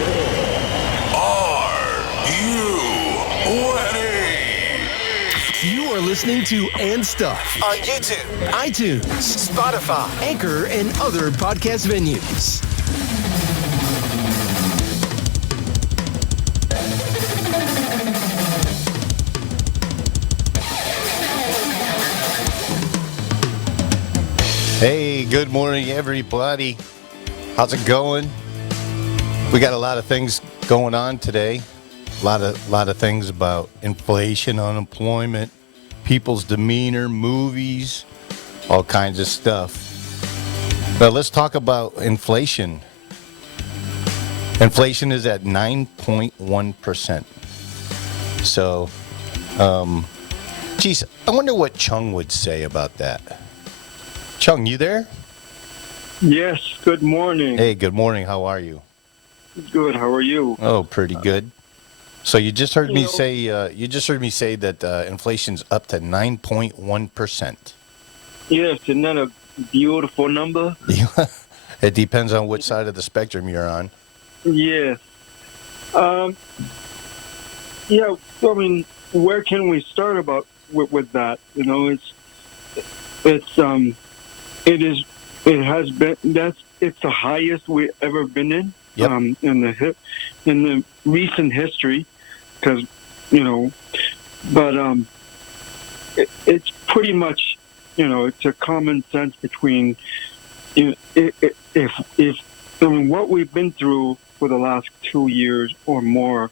Are you ready? You are listening to And Stuff On YouTube, iTunes, Spotify, Anchor, and other podcast venues. Hey, good morning, everybody. How's it going? We got a lot of things going on today. A lot of things about inflation, unemployment, people's demeanor, movies, all kinds of stuff. But let's talk about inflation. Inflation is at 9.1%. So, geez, I wonder what Chong would say about that. Chong, you there? Yes, good morning. Hey, good morning. How are you? Good, how are you? Oh, pretty good. So you just heard You me know- say that inflation's up to 9.1%. Yes, isn't that a beautiful number? It depends on which side of the spectrum you're on. Yes. Yeah, I mean, where can we start about with that? You know, it's the highest we've ever been in. Yep. In the recent history, because but it's pretty much it's a common sense between if what we've been through for the last 2 years or more,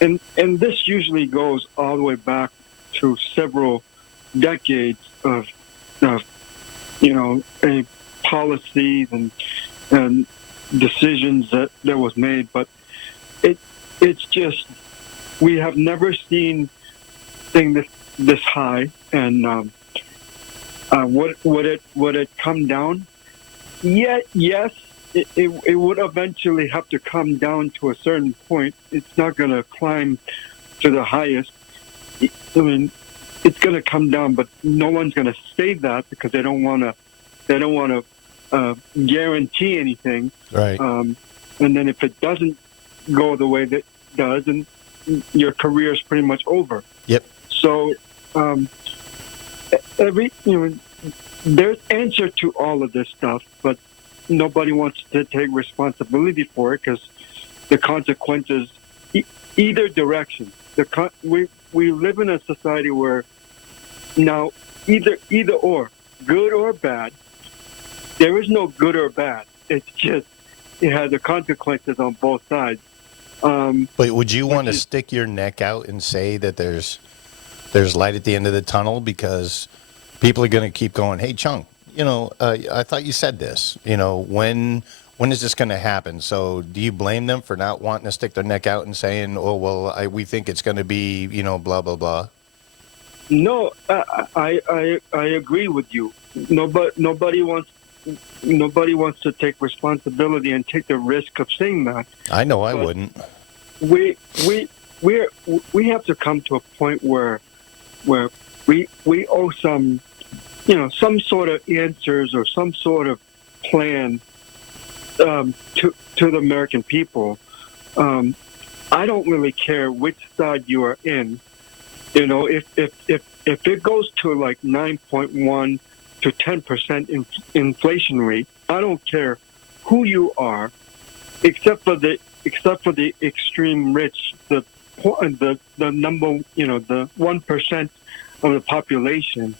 and this usually goes all the way back to several decades of policies and decisions that was made, but it's just we have never seen thing this high, and would it come down? Yes, it would eventually have to come down to a certain point. It's not going to climb to the highest. I mean, it's going to come down, but no one's going to say that because they don't want to guarantee anything. Right. And then if it doesn't go the way that it does, then your career is pretty much over. Yep. So there's answer to all of this stuff, but nobody wants to take responsibility for it because the consequences, either direction. We live in a society where now either or, good or bad. There is no good or bad. It's just it has the consequences on both sides. But would you want to stick your neck out and say that there's light at the end of the tunnel because people are going to keep going, hey, Chong, I thought you said this. When is this going to happen? So do you blame them for not wanting to stick their neck out and saying, oh, well, we think it's going to be, blah, blah, blah? No, I agree with you. Nobody wants to take responsibility and take the risk of saying that. I know I wouldn't. We have to come to a point where we owe some sort of answers or some sort of plan to the American people. I don't really care which side you are in. If it goes to like 9.1 to 10% inflation rate, I don't care who you are, except for the extreme rich, the number, the 1% of the population.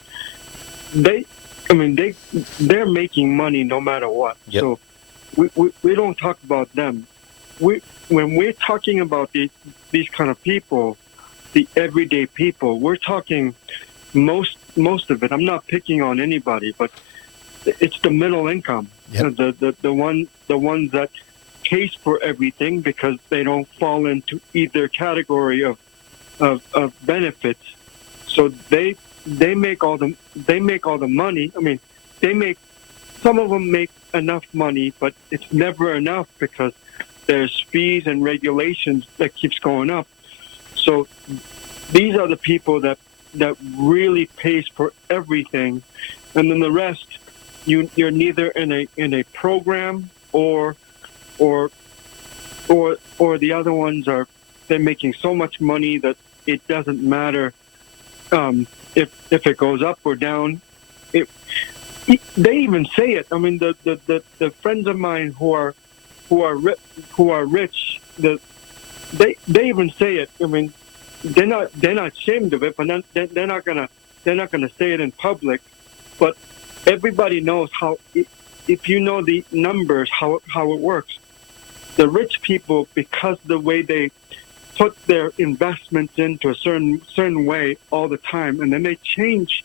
They're making money no matter what. Yep. So we don't talk about them. When we're talking about these kind of people, the everyday people, we're talking most of it. I'm not picking on anybody, but it's the middle income. Yep. The ones that pays for everything because they don't fall into either category of benefits. So they make all the money. I mean, some of them make enough money, but it's never enough because there's fees and regulations that keeps going up. So these are the people that really pays for everything, and then the rest, you're neither in a program or or the other ones are they're making so much money that it doesn't matter if it goes up or down. They even say it. I mean, the friends of mine who are rich, they even say it. I mean, they're not ashamed of it, but they're not gonna say it in public. But everybody knows how. If you know the numbers, how it works. The rich people, because the way they put their investments into a certain way all the time, and then they change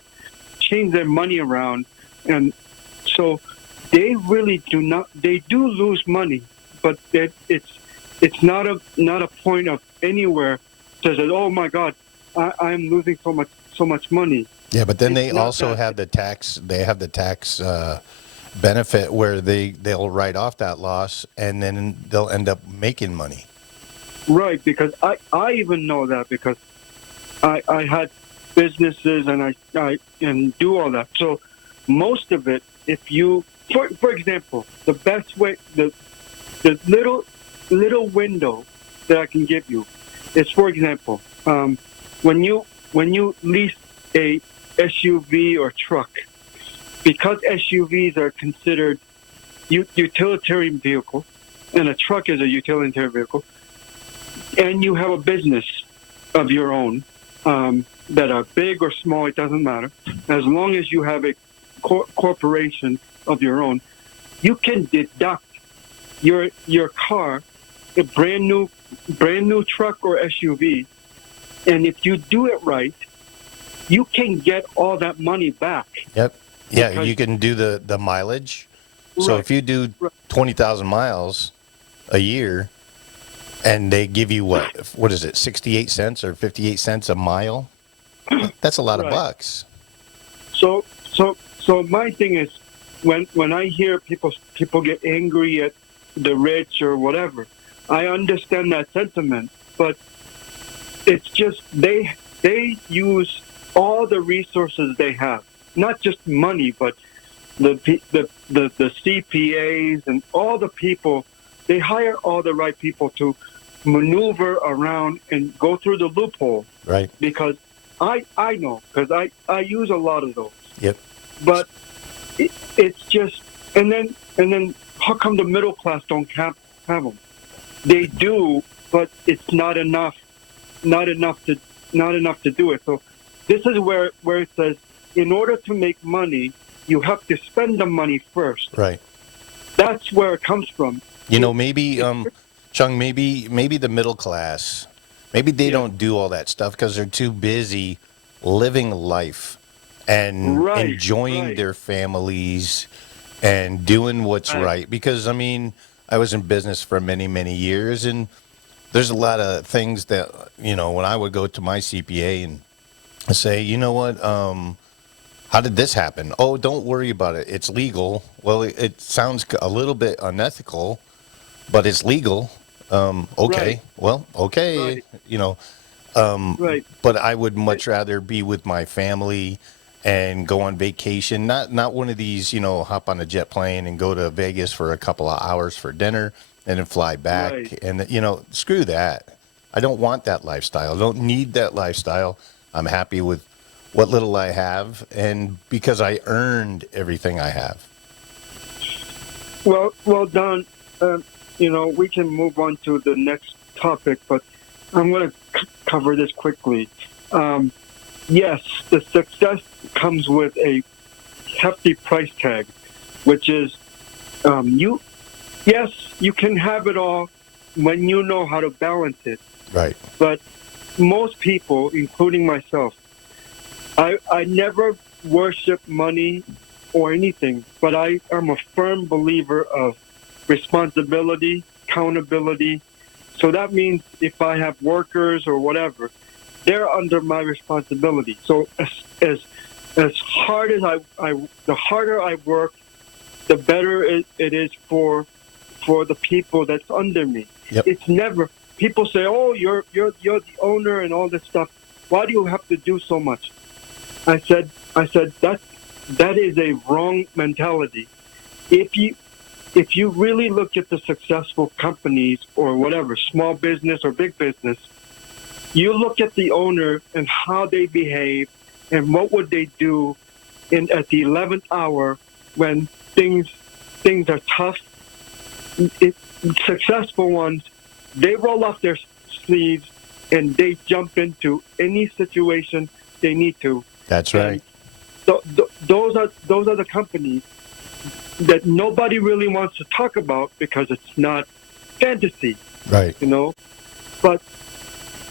their money around, and so they really do not. They do lose money, but it's not a point of anywhere to say, oh my God, I'm losing so much money. Yeah, but then It's they not also that. have the tax. They have the tax benefit where they'll write off that loss, and then they'll end up making money. Right, because I even know that because I had businesses and I do all that. So most of it, if you, for example, the best way, the little window that I can give you is, for example, when you lease a SUV or truck, because SUVs are considered utilitarian vehicle, and a truck is a utilitarian vehicle, and you have a business of your own that are big or small, it doesn't matter. As long as you have a corporation of your own, you can deduct your car, a brand new truck or SUV, and if you do it right, you can get all that money back. Yep. Yeah, Because- you can do the mileage. So Right. if you do Right. 20,000 miles a year, and they give you what is it, 68 cents or 58 cents a mile? That's a lot of Right. bucks. So my thing is, when I hear people get angry at the rich or whatever, I understand that sentiment, but it's just they use all the resources they have, not just money, but the CPAs and all the people. They hire all the right people to maneuver around and go through the loophole, Right. because I know, because I use a lot of those. Yep. But it's just, and then how come the middle class don't have them? They do, but it's not enough to do it. So this is where it says, in order to make money, you have to spend the money first. Right. That's where it comes from. You know, maybe Chung, maybe the middle class, maybe they don't do all that stuff because they're too busy living life and Right, enjoying right. their families and doing what's Right. right. Because I mean, I was in business for many, many years, and there's a lot of things that, you know, when I would go to my CPA and say, you know what, how did this happen? Oh, don't worry about it. It's legal. Well, it sounds a little bit unethical, but it's legal. Okay. Right. Well, okay. Right. You know, Right. but I would much rather be with my family and go on vacation. Not one of these, you know, hop on a jet plane and go to Vegas for a couple of hours for dinner and then fly back. Right. And, you know, screw that. I don't want that lifestyle. I don't need that lifestyle. I'm happy with what little I have, and because I earned everything I have. Well, Don, you know, we can move on to the next topic, but I'm going to cover this quickly. Yes, the success comes with a hefty price tag, which is you can have it all when you know how to balance it. Right. But most people, including myself, I never worship money or anything, but I am a firm believer of responsibility, accountability. So that means if I have workers or whatever, they're under my responsibility. So as hard as the harder I work, the better it is for the people that's under me. Yep. It's never, people say, "Oh, you're the owner and all this stuff. Why do you have to do so much?" I said that is a wrong mentality. If if you really look at the successful companies or whatever, small business or big business, you look at the owner and how they behave and what would they do at the 11th hour when things are tough. Successful ones, they roll off their sleeves and they jump into any situation they need to. That's right. Those are the companies that nobody really wants to talk about because it's not fantasy, Right. But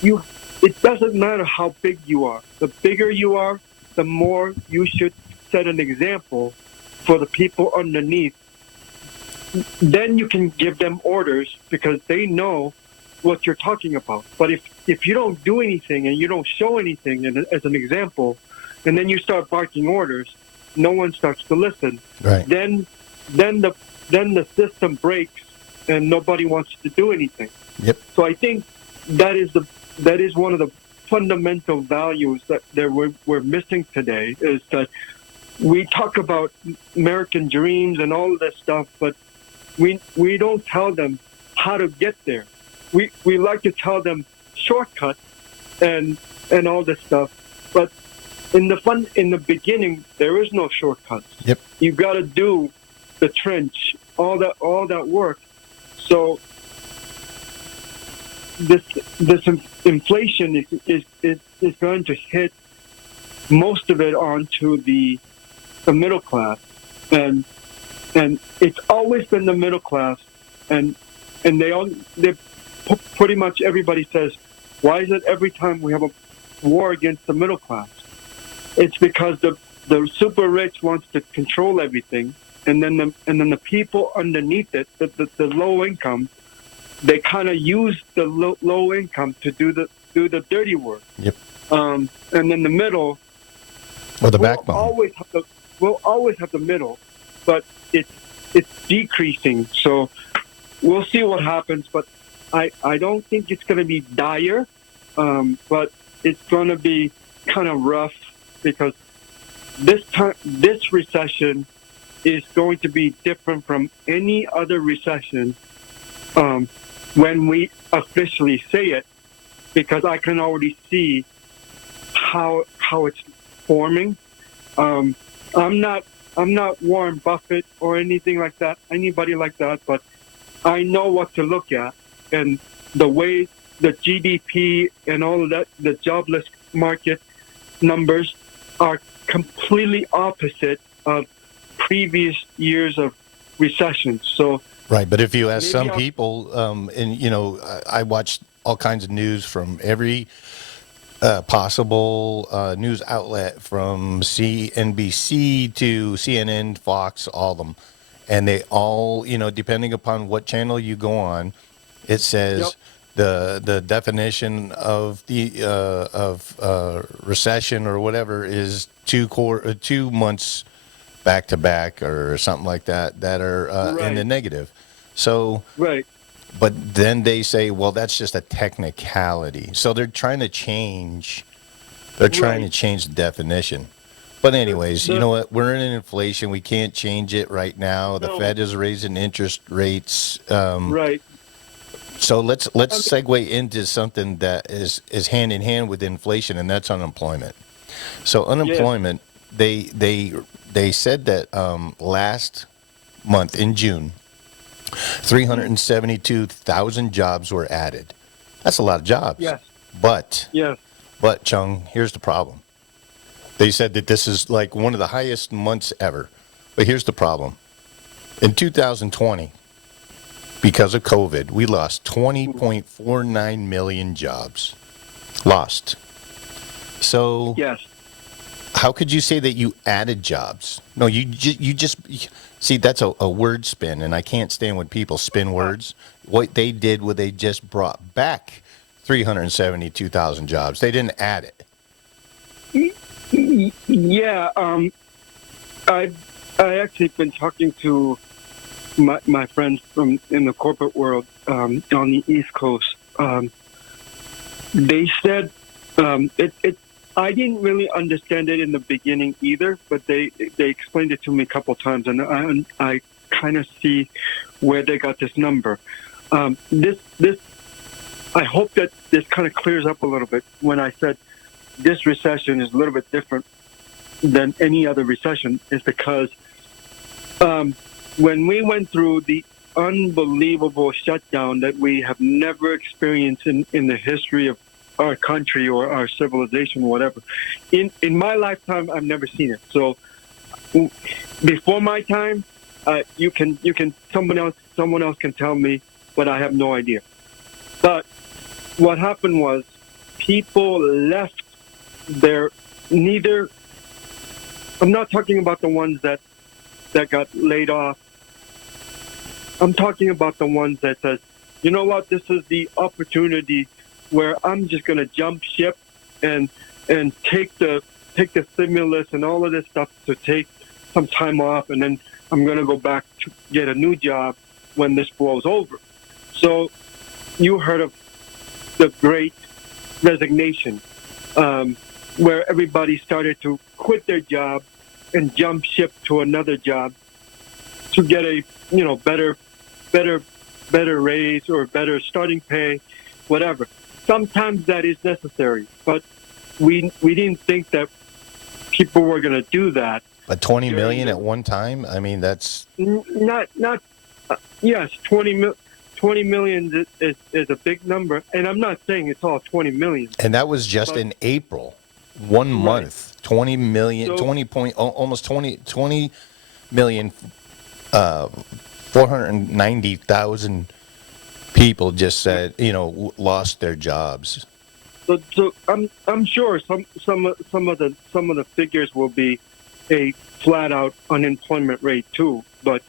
it doesn't matter how big you are. The bigger you are, the more you should set an example for the people underneath. Then you can give them orders because they know what you're talking about. But if you don't do anything and you don't show anything as an example, and then you start barking orders, no one starts to listen. Right. Then the system breaks and nobody wants to do anything. Yep. So I think that is one of the fundamental values that we're missing today, is that we talk about American dreams and all of this stuff, but we don't tell them how to get there. We like to tell them shortcuts and all this stuff, but in the beginning there is no shortcuts. Yep. You got to do the trench, all that work. So this inflation is going to hit most of it onto the middle class, and it's always been the middle class, and they pretty much everybody says, why is it every time we have a war against the middle class? It's because the super rich wants to control everything, and then the people underneath it, the low income, they kind of use the low income to do the dirty work. Yep. And then the middle, Or the backbone. We'll always have the middle, but it's decreasing. So we'll see what happens. But I don't think it's going to be dire, but it's going to be kind of rough because this recession is going to be different from any other recession when we officially say it, because I can already see how it's forming. I'm not Warren Buffett or anything like that, anybody like that, but I know what to look at, and the way the GDP and all of that, the jobless market numbers are completely opposite of previous years of recessions. So Right, but if you ask maybe some I'll- people, I watched all kinds of news from every possible news outlet, from CNBC to CNN, Fox, all of them, and they all, depending upon what channel you go on, it says the definition of the recession or whatever is 2 months back to back or something like that are in the negative. So, right. but then they say, well, that's just a technicality. So they're trying to change. They're trying to change the definition. But anyways, you know what? We're in an inflation. We can't change it right now. The Fed is raising interest rates. Right. So let's segue into something that is hand in hand with inflation, and that's unemployment. So unemployment, they said that last month in June, 372,000 jobs were added. That's a lot of jobs. Yes. But Yes. Chong, here's the problem. They said that this is like one of the highest months ever. But here's the problem. In 2020, because of COVID, we lost 20.49 million jobs. Lost. So Yes. how could you say that you added jobs? No, you just see, that's a word spin, and I can't stand when people spin words. What they did was they just brought back 372,000 jobs. They didn't add it. Yeah. I actually been talking to my friends from in the corporate world on the East Coast. They said it. I didn't really understand it in the beginning either, but they explained it to me a couple times, and I kind of see where they got this number. This I hope that this kind of clears up a little bit when I said this recession is a little bit different than any other recession, is because when we went through the unbelievable shutdown that we have never experienced in the history of our country or our civilization, whatever. In my lifetime, I've never seen it. So before my time, you can someone else can tell me, but I have no idea. But what happened was people left their neither. I'm not talking about the ones that got laid off. I'm talking about the ones that says, you know what, this is the opportunity where I'm just going to jump ship and take the stimulus and all of this stuff to take some time off, and then I'm going to go back to get a new job when this blows over. So you heard of the Great Resignation, where everybody started to quit their job and jump ship to another job to get a better raise or better starting pay, whatever. Sometimes that is necessary, but we didn't think that people were going to do that. But 20 million at one time? I mean, that's not. Yes, 20 million is a big number, and I'm not saying it's all 20 million. And that was just in April, 1 month. 20 million, so, almost 20 million, 490,000 people just said, lost their jobs. So I'm sure some of the figures will be a flat out unemployment rate too, but.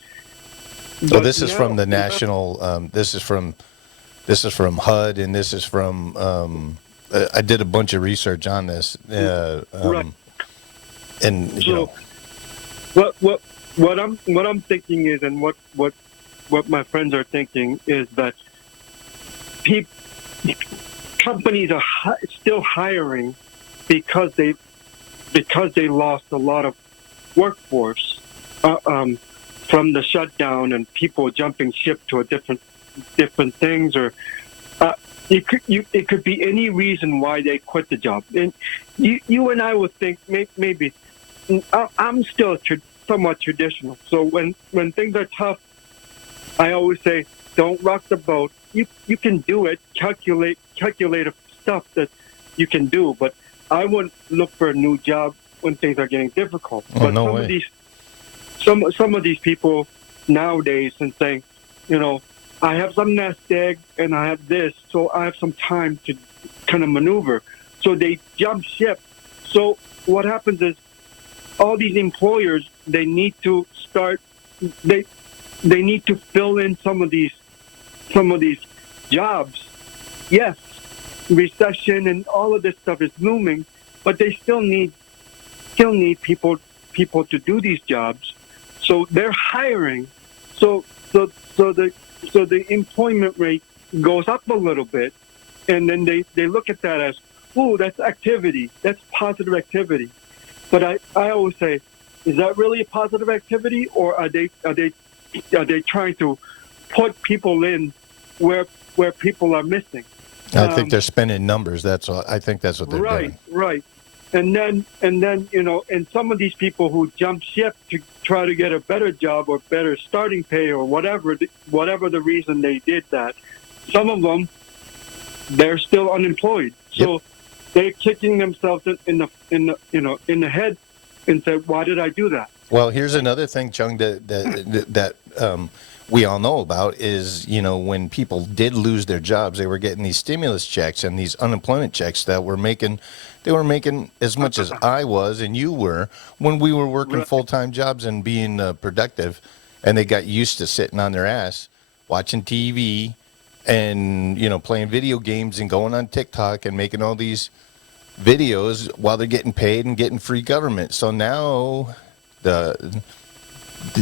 So this is from the national. This is from HUD, and this is from. I did a bunch of research on this, right. And what I'm thinking is, and what my friends are thinking is that companies are still hiring because they lost a lot of workforce from the shutdown and people jumping ship to a different things, or it could be any reason why they quit the job. And you and I would think maybe I'm still somewhat traditional. So when things are tough, I always say, don't rock the boat. You can do it. Calculative stuff that you can do, but I wouldn't look for a new job when things are getting difficult. Oh, but no way. Some of these people nowadays and saying, I have some nest egg and I have this, so I have some time to kind of maneuver. So they jump ship. So what happens is all these employers, they need to start, they need to fill in some of these jobs. Yes, recession and all of this stuff is looming, but they still need people to do these jobs. So they're hiring. So the employment rate goes up a little bit, and then they look at that as, oh, that's activity. That's positive activity. But I always say, is that really a positive activity, or are they trying to put people in where people are missing? I think they're spending numbers. That's all. I think that's what they're doing. Right. And then and some of these people who jump ship to try to get a better job or better starting pay or whatever the reason they did that, some of them, they're still unemployed. So they're kicking themselves in the head and say, why did I do that? Well, here's another thing, Chong, that we all know about is, when people did lose their jobs, they were getting these stimulus checks and these unemployment checks that were making as much as I was and you were when we were working full-time jobs and being productive, and they got used to sitting on their ass, watching TV and, playing video games and going on TikTok and making all these videos while they're getting paid and getting free government. So now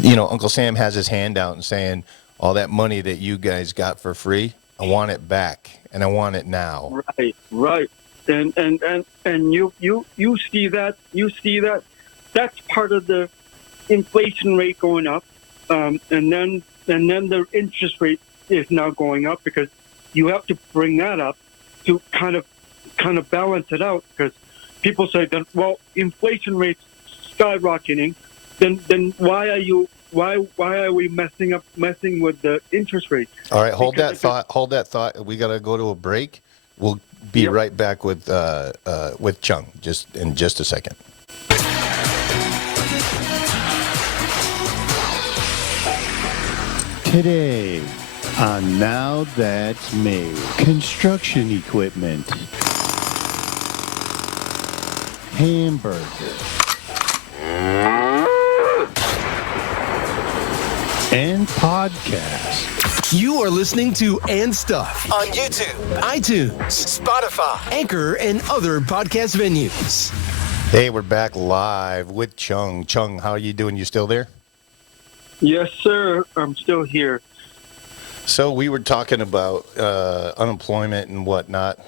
Uncle Sam has his hand out and saying, all that money that you guys got for free, I want it back, and I want it now. Right. And you see that that's part of the inflation rate going up. and then the interest rate is now going up because you have to bring that up to kind of balance it out, because people say that, well, inflation rates skyrocketing, then why are we messing with the interest rate? All right, hold that thought. We got to go to a break. We'll be right back with Chong just in just a second. Today on Now That's Made, construction equipment, hamburger, and podcast. You are listening to And Stuff On YouTube, iTunes, Spotify, Anchor, and other podcast venues. Hey, we're back live with Chong. Chong, how are you doing? You still there? Yes, sir. I'm still here. So we were talking about unemployment and whatnot.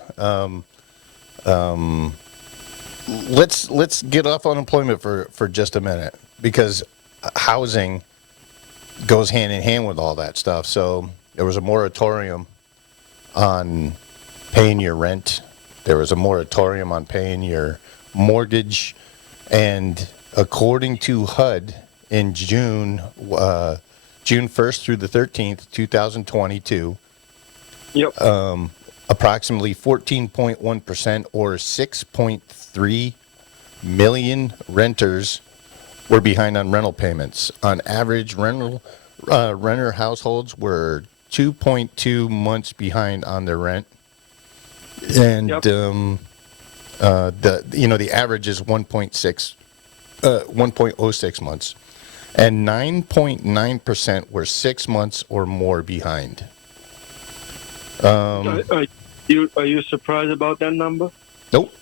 Let's get off unemployment for just a minute, because housing goes hand in hand with all that stuff. So there was a moratorium on paying your rent. There was a moratorium on paying your mortgage, and according to HUD, in June 1st through the 13th, 2022, Yep. approximately 14.1% or 6.3 million renters were behind on rental payments. On average, renter households were 2.2 months behind on their rent, and Yep. the average is 1.06 months. And 9.9% were 6 months or more behind. Are you surprised about that number? Nope.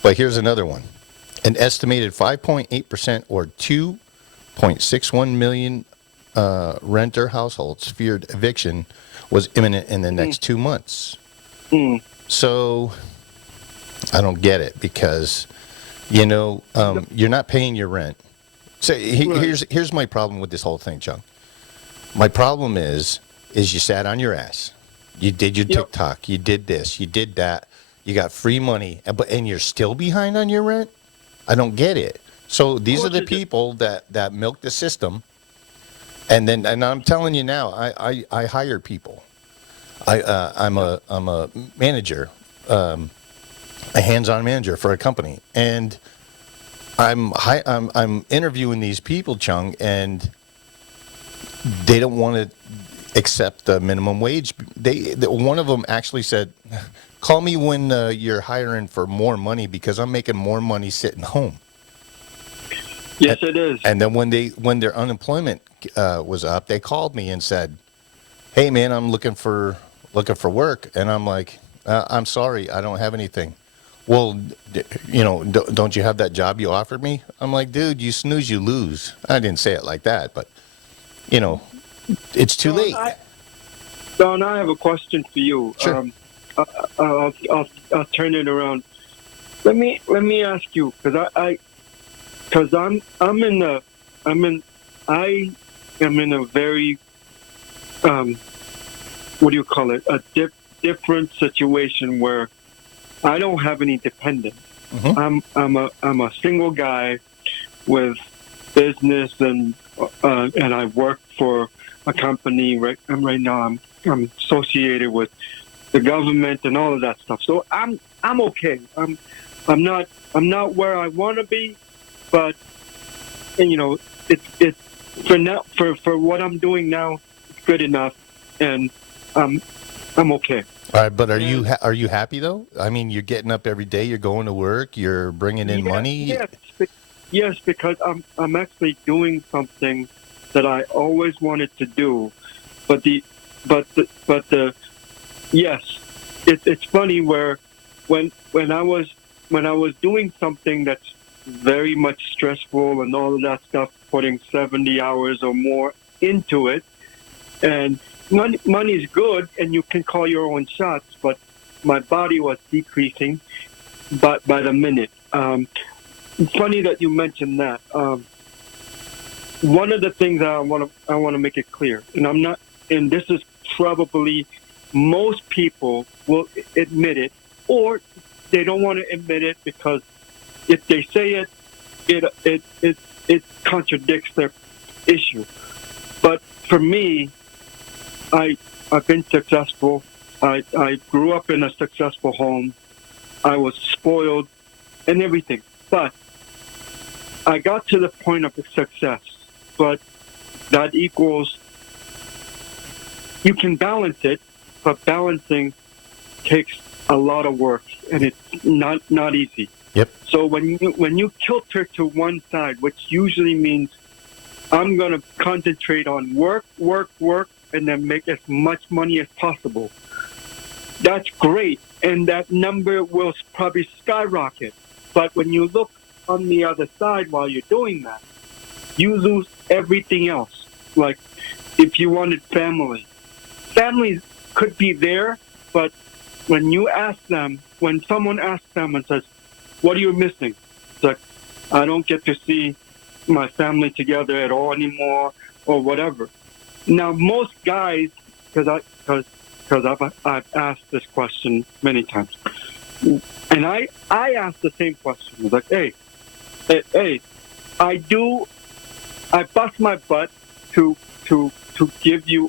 But here's another one. An estimated 5.8% or 2.61 million renter households feared eviction was imminent in the next 2 months. So I don't get it, because, you're not paying your rent. So here's my problem with this whole thing, Chong. My problem is you sat on your ass. You did your TikTok. You did this. You did that. You got free money, and you're still behind on your rent? I don't get it. So these are the people that milk the system. And I'm telling you now, I hire people. I'm a manager, a hands-on manager for a company, and I'm interviewing these people, Chong, and they don't want to accept the minimum wage. One of them actually said, "Call me when you're hiring for more money, because I'm making more money sitting home." Yes, it is. And then when their unemployment was up, they called me and said, "Hey, man, I'm looking for work," and I'm like, "I'm sorry, I don't have anything." Well, don't you have that job you offered me? I'm like, dude, you snooze, you lose. I didn't say it like that, but, it's too late. Don, I have a question for you. Sure. I'll turn it around. Let me ask you, because I am in a very what do you call it? A different situation where I don't have any dependents. Mm-hmm. I'm a single guy with business, and I work for a company. Right now, I'm associated with the government and all of that stuff. So I'm okay. I'm not where I want to be, but it's for now, for what I'm doing now, it's good enough, and I'm okay. All right, but are you happy though? I mean, you're getting up every day, you're going to work, you're bringing in money. Yes, because I'm actually doing something that I always wanted to do, but yes, it's funny where when I was doing something that's very much stressful and all of that stuff, putting 70 hours or more into it, and money is good, and you can call your own shots, but my body was decreasing by the minute. It's funny that you mentioned that. one of the things that I want to make it clear, and I'm not, and this is probably most people will admit it, or they don't want to admit it because if they say it, it contradicts their issue. But for me, I've been successful. I grew up in a successful home. I was spoiled and everything. But I got to the point of success. But that equals, you can balance it, but balancing takes a lot of work, and it's not easy. Yep. So when you kilter to one side, which usually means I'm going to concentrate on work, and then make as much money as possible. That's great, and that number will probably skyrocket. But when you look on the other side while you're doing that, you lose everything else. Like if you wanted family could be there, but when you ask them, when someone asks them and says, "What are you missing?" It's like, "I don't get to see my family together at all anymore," or whatever. Now, most guys, because I've asked this question many times, and I ask the same question. It's like, hey, I bust my butt to give you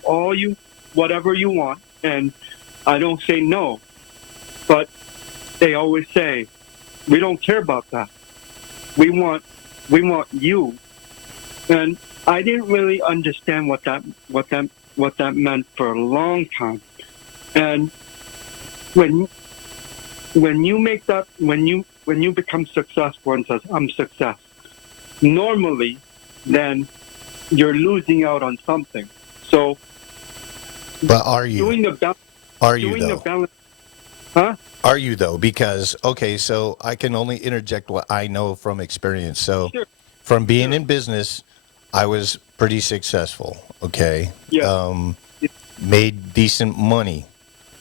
whatever you want, and I don't say no. But they always say, "We don't care about that. We want you." And I didn't really understand what that meant for a long time. And when you become successful and says, "I'm success," normally then you're losing out on something. So, But are you? doing the balance, Are you though? huh? Are you though? Because okay, so I can only interject what I know from experience. So, Sure. from being in business, I was pretty successful. Okay, Yeah. made decent money,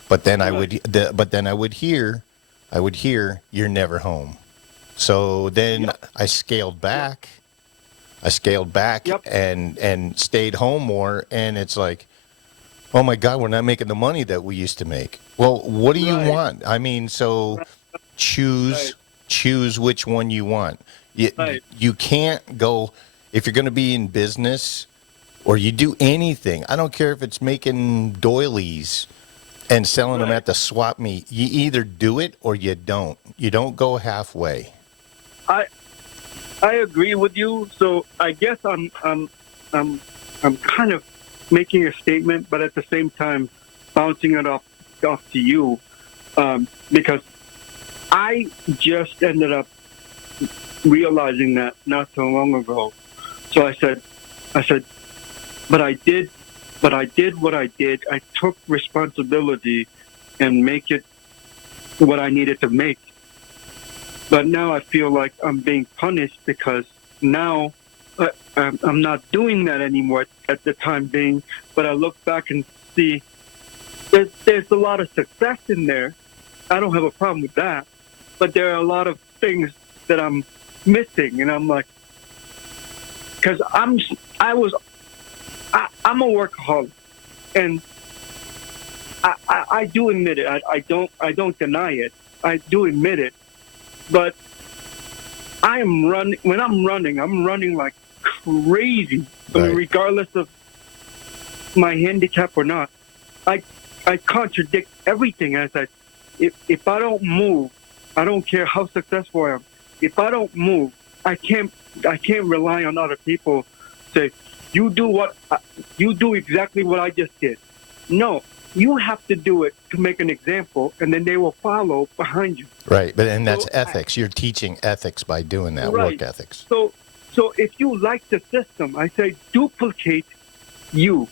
but then I Right. would hear, "You're never home." So then Yep. I scaled back. I scaled back Yep. and stayed home more, and it's like, oh my God, we're not making the money that we used to make. Well, what do you Right. want? I mean, so choose Right. choose which one you want. You, Right. you can't go if you're going to be in business or you do anything. I don't care if it's making doilies and selling them Right. at the swap meet. You either do it or you don't. You don't go halfway. I agree with you. So I guess I'm kind of making a statement, but at the same time bouncing it off to you, because I just ended up realizing that not so long ago. So I said, but I did what I did. I took responsibility and make it what I needed to make. But now I feel like I'm being punished because now I'm not doing that anymore at the time being. But I look back and see there's a lot of success in there. I don't have a problem with that. But there are a lot of things that I'm missing, and I'm like, because I'm a workaholic, and I do admit it. I don't deny it. I do admit it. But I'm running like crazy. I mean, Right. regardless of my handicap or not. I contradict everything. I said, if I don't move, I don't care how successful I am. If I don't move, I can't rely on other people to say, you do exactly what I just did. No, you have to do it to make an example, and then they will follow behind you. Right. And that's So ethics. You're teaching ethics by doing that, Right. work ethics. So if you like the system, I say duplicate you,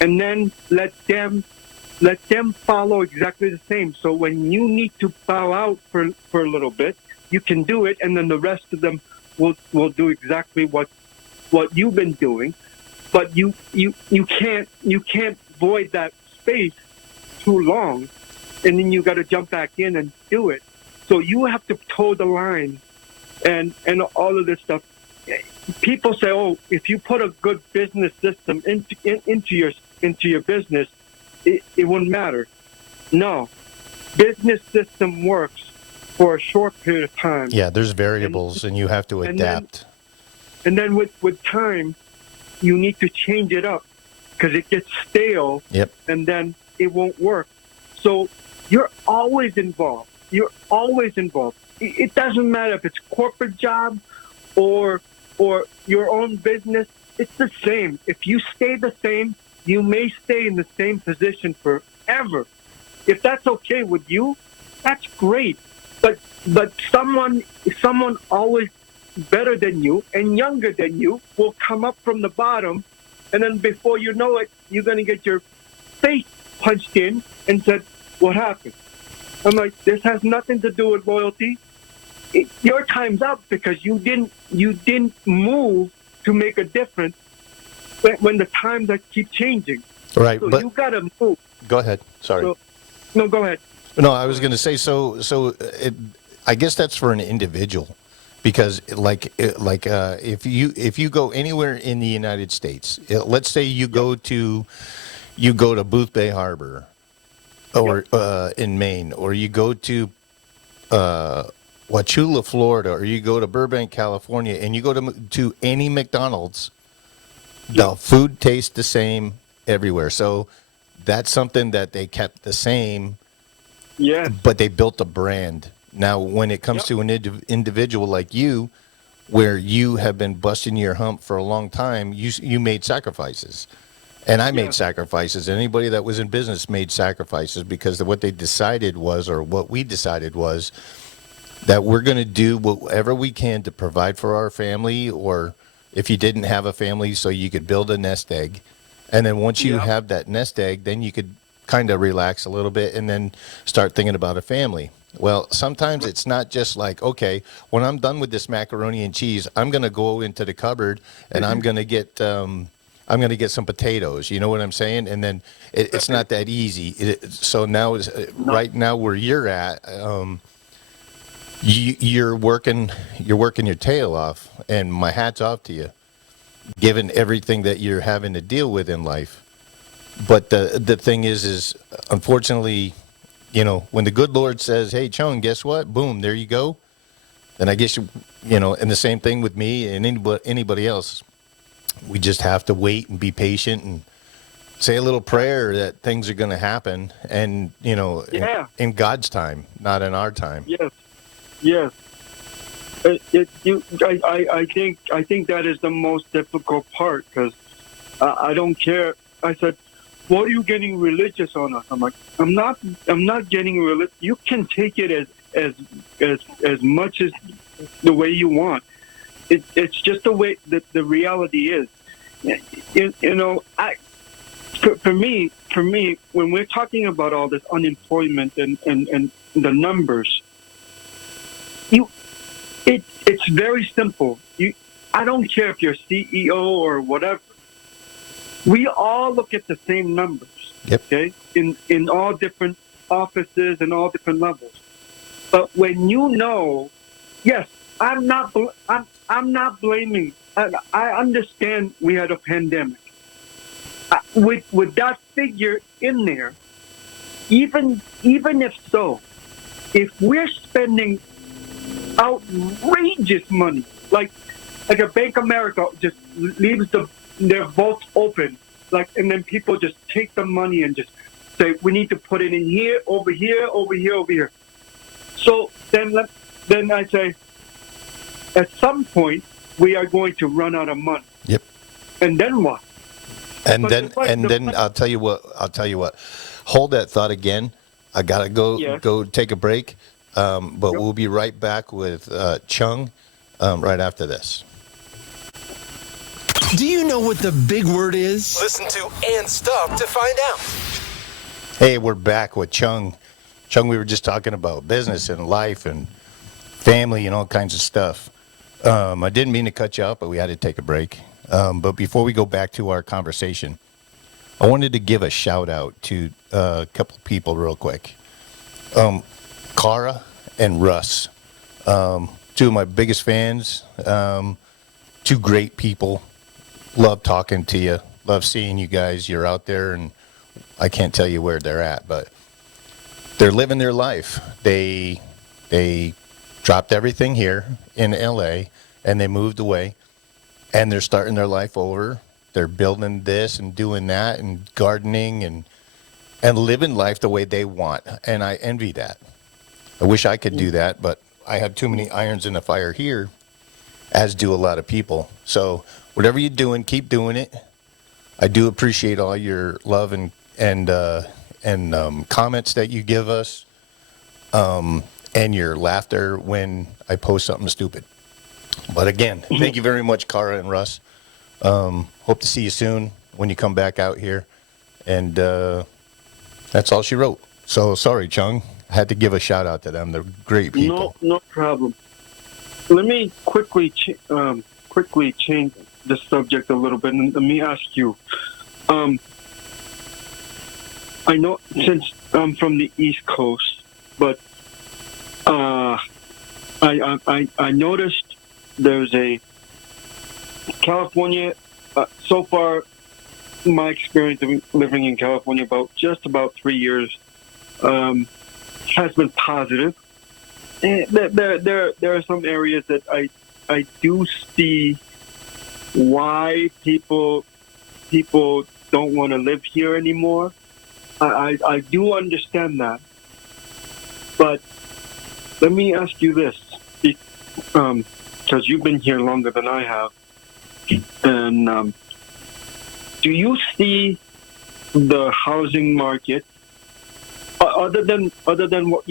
and then let them follow exactly the same. So when you need to bow out for a little bit, you can do it, and then the rest of them will do exactly what you've been doing. But you can't void that space too long, and then you got to jump back in and do it. So you have to toe the line, and all of this stuff. people say, "Oh, if you put a good business system into your business, it wouldn't matter." No, business system works for a short period of time. Yeah, there's variables, and you have to adapt. And then with time, you need to change it up because it gets stale. Yep. And then it won't work. So you're always involved. You're always involved. It doesn't matter if it's corporate job or your own business. It's the same. If you stay the same, you may stay in the same position forever. If that's okay with you, that's great. But someone always better than you and younger than you will come up from the bottom, and then before you know it, you're going to get your face punched in and said, "What happened?" I'm like, "This has nothing to do with loyalty. Your time's up because you didn't move to make a difference when the times that keep changing." Right, So but you got to move. go ahead. Sorry. No, go ahead. No, I was going to say I guess that's for an individual, because if you go anywhere in the United States, let's say you go to Booth Bay Harbor, or in Maine, or you go to Wauchula, Florida, or you go to Burbank, California, and you go to any McDonald's, the food tastes the same everywhere. So that's something that they kept the same. Yeah. But they built a brand. Now, when it comes to an individual like you, where you have been busting your hump for a long time, you made sacrifices. And I made sacrifices. Anybody that was in business made sacrifices, because what they decided was, or what we decided was, that we're going to do whatever we can to provide for our family, or if you didn't have a family, so you could build a nest egg. And then once you have that nest egg, then you could kind of relax a little bit and then start thinking about a family. Well, sometimes it's not just like, okay, when I'm done with this macaroni and cheese, I'm going to go into the cupboard and I'm going to get some potatoes. You know what I'm saying? And then it's not that easy. So now, right now where you're at, you're working your tail off, and my hat's off to you, given everything that you're having to deal with in life. But the thing is unfortunately, when the good Lord says, "Hey, Chong, guess what? Boom, there you go." Then I guess, and the same thing with me and anybody else. We just have to wait and be patient and say a little prayer that things are going to happen, and in God's time, not in our time. Yes. I think that is the most difficult part, because I don't care. I said, "What are you getting religious on us?" I'm like, I'm not getting religious. You can take it as much as the way you want. It's just the way that the reality is. For me, when we're talking about all this unemployment and the numbers, it's very simple. I don't care if you're CEO or whatever. We all look at the same numbers. Yep. Okay, in all different offices and all different levels. But when yes, I'm not blaming. I understand we had a pandemic. With that figure in there, even if so, if we're spending outrageous money, like a Bank America just leaves their vaults open, and then people just take the money and just say, "We need to put it in here, over here, over here, over here." So then I say, at some point we are going to run out of money. Yep. And then what? And then I'll tell you what. Hold that thought again. I gotta go take a break. But we'll be right back with Chong right after this. Do you know what the big word is? Listen to And Stuff to find out. Hey, we're back with Chong. Chong, we were just talking about business and life and family and all kinds of stuff. I didn't mean to cut you off, but we had to take a break. But before we go back to our conversation, I wanted to give a shout out to a couple of people real quick. Cara and Russ, two of my biggest fans. two great people. Love talking to you. Love seeing you guys. You're out there, and I can't tell you where they're at, but they're living their life. They dropped everything here in LA, and they moved away, and they're starting their life over. They're building this and doing that and gardening and living life the way they want, and I envy that. I wish I could do that, but I have too many irons in the fire here, as do a lot of people. So whatever you're doing, keep doing it. I do appreciate all your love and comments that you give us, and your laughter when I post something stupid. But again, thank you very much, Cara and Russ. Hope to see you soon when you come back out here. And that's all she wrote. So sorry, Chong. I had to give a shout out to them. They're great people. No problem. Let me quickly change the subject a little bit, and let me ask you. I know since I'm from the East Coast, but I noticed there's a California. So far, my experience of living in California just about 3 years has been positive. And there are some areas that I do see why people don't want to live here anymore. I do understand that, but let me ask you this, because you've been here longer than I have, and do you see the housing market, other than what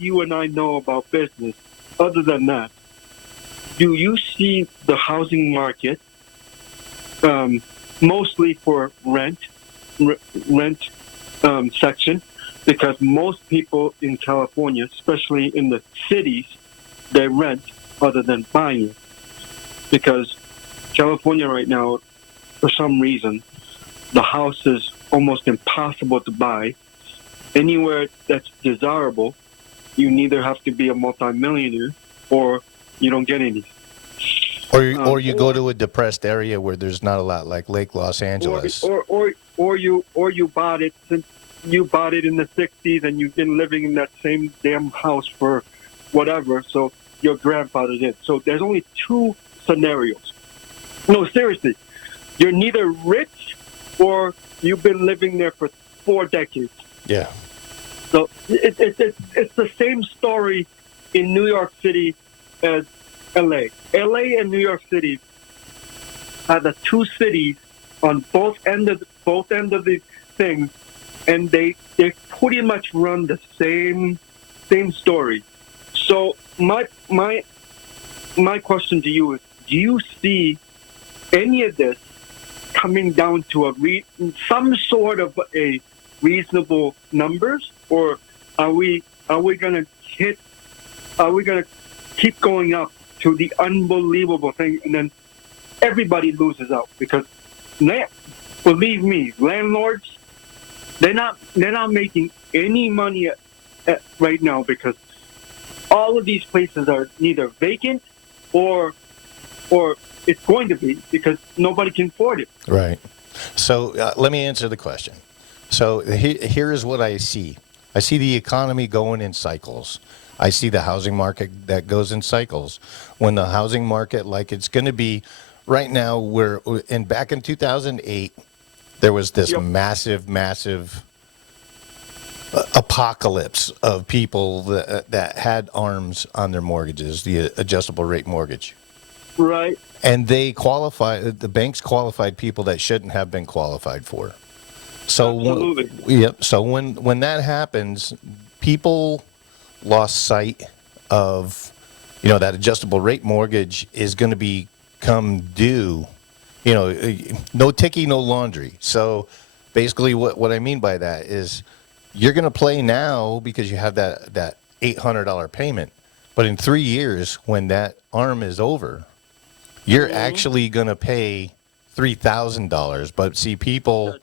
you and I know about business, other than that, do you see the housing market mostly for rent section? Because most people in California, especially in the cities, they rent other than buying. Because California right now, for some reason, the house is almost impossible to buy. Anywhere that's desirable, you neither have to be a multimillionaire or you don't get any. Or you go to a depressed area where there's not a lot, like Lake Los Angeles. Or you bought it since you bought it in the 60s and you've been living in that same damn house for whatever, so your grandfather did. So there's only two scenarios. No, seriously. You're neither rich or you've been living there for 4 decades. Yeah. So it's the same story in New York City as LA. LA and New York City are the two cities on both end of the thing, and they pretty much run the same story. So my question to you is: do you see any of this coming down to some sort of a reasonable numbers, or are we gonna keep going up to the unbelievable thing, and then everybody loses out? Because believe me, landlords, they're not making any money right now, because all of these places are neither vacant or it's going to be, because nobody can afford it. Right. So let me answer the question. So here is what I see. I see the economy going in cycles. I see the housing market that goes in cycles. When the housing market, like it's going to be right now, back in 2008, there was this massive apocalypse of people that had ARMs on their mortgages, the adjustable rate mortgage. Right. And the banks qualified people that shouldn't have been qualified for. So Absolutely. So when that happens, people lost sight of, that adjustable rate mortgage is going to become due. No ticky, no laundry. So basically what I mean by that is you're going to play now because you have that $800 payment. But in 3 years, when that ARM is over, you're actually going to pay $3,000. But see, people,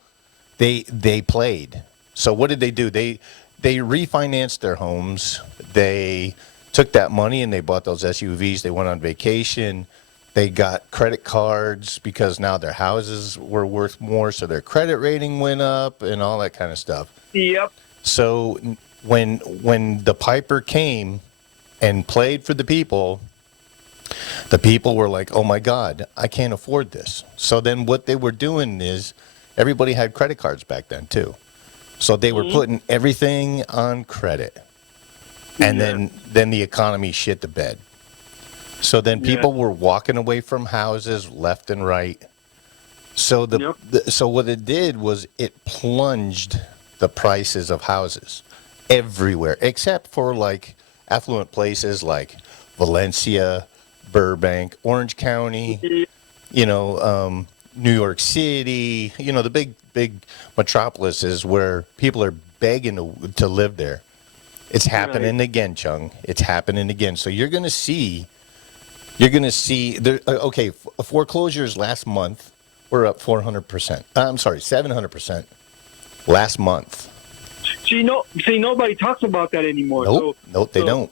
they played. So what did they do? They refinanced their homes. They took that money and they bought those SUVs. They went on vacation. They got credit cards because now their houses were worth more, so their credit rating went up and all that kind of stuff. Yep. So when the piper came and played for the people were like, "Oh my God, I can't afford this." So then what they were doing is everybody had credit cards back then too. So they were putting everything on credit. And then the economy shit the bed. So then people were walking away from houses left and right. So so what it did was it plunged the prices of houses everywhere, except for like affluent places like Valencia, Burbank, Orange County, New York City, the big metropolises where people are begging to live there. It's happening again, Chung. It's happening again. So you're going to see there. Okay, foreclosures last month were up 400%. I'm sorry, 700% last month. See, nobody talks about that anymore. Nope, they don't.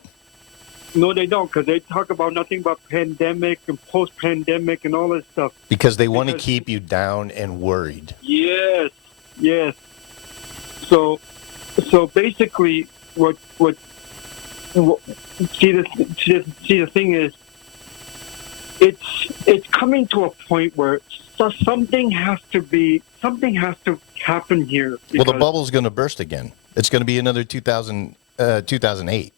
No, they don't, because they talk about nothing but pandemic and post-pandemic and all that stuff. Because they want to keep you down and worried. Yes. So basically, what the thing is, it's coming to a point where something has to happen here. Well, the bubble's going to burst again. It's going to be another 2008.